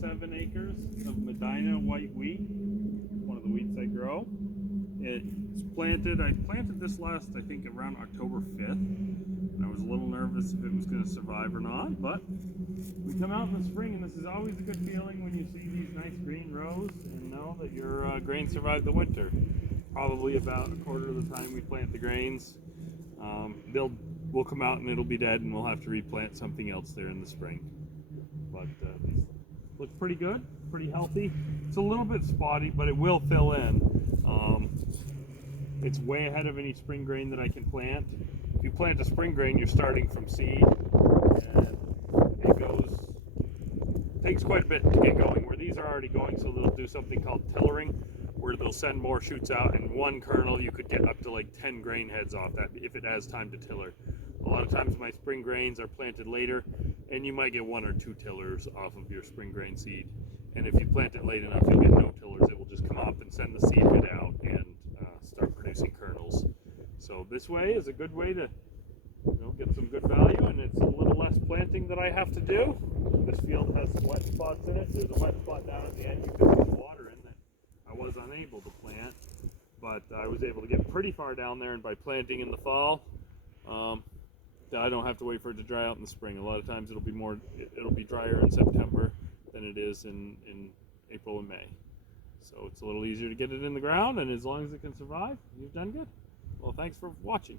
7 acres of Medina white wheat, one of the wheats I grow. It's planted, I planted this last, I think, around October 5th. And I was a little nervous if it was going to survive or not, but we come out in the spring and this is always a good feeling when you see these nice green rows and know that your grain survived the winter. Probably about a quarter of the time we plant the grains, we'll come out and it'll be dead and we'll have to replant something else there in the spring. But these look pretty good, pretty healthy. It's a little bit spotty, but it will fill in. It's way ahead of any spring grain that I can plant. If you plant a spring grain, you're starting from seed, and takes quite a bit to get going, where these are already going, so they'll do something called tillering, where they'll send more shoots out, and one kernel you could get up to like 10 grain heads off that if it has time to tiller. A lot of times my spring grains are planted later, and you might get 1 or 2 tillers off of your spring grain seed. And if you plant it late enough, you'll get no tillers. It will just come up and send the seed head out and start producing kernels. So this way is a good way to get some good value, and it's a little less planting that I have to do. This field has some wet spots in it. There's a wet spot down at the end you can put water in that I was unable to plant, but I was able to get pretty far down there, and by planting in the fall, I don't have to wait for it to dry out in the spring. A lot of times it'll be drier in September than it is in April and May. So it's a little easier to get it in the ground, and as long as it can survive, you've done good. Well, thanks for watching.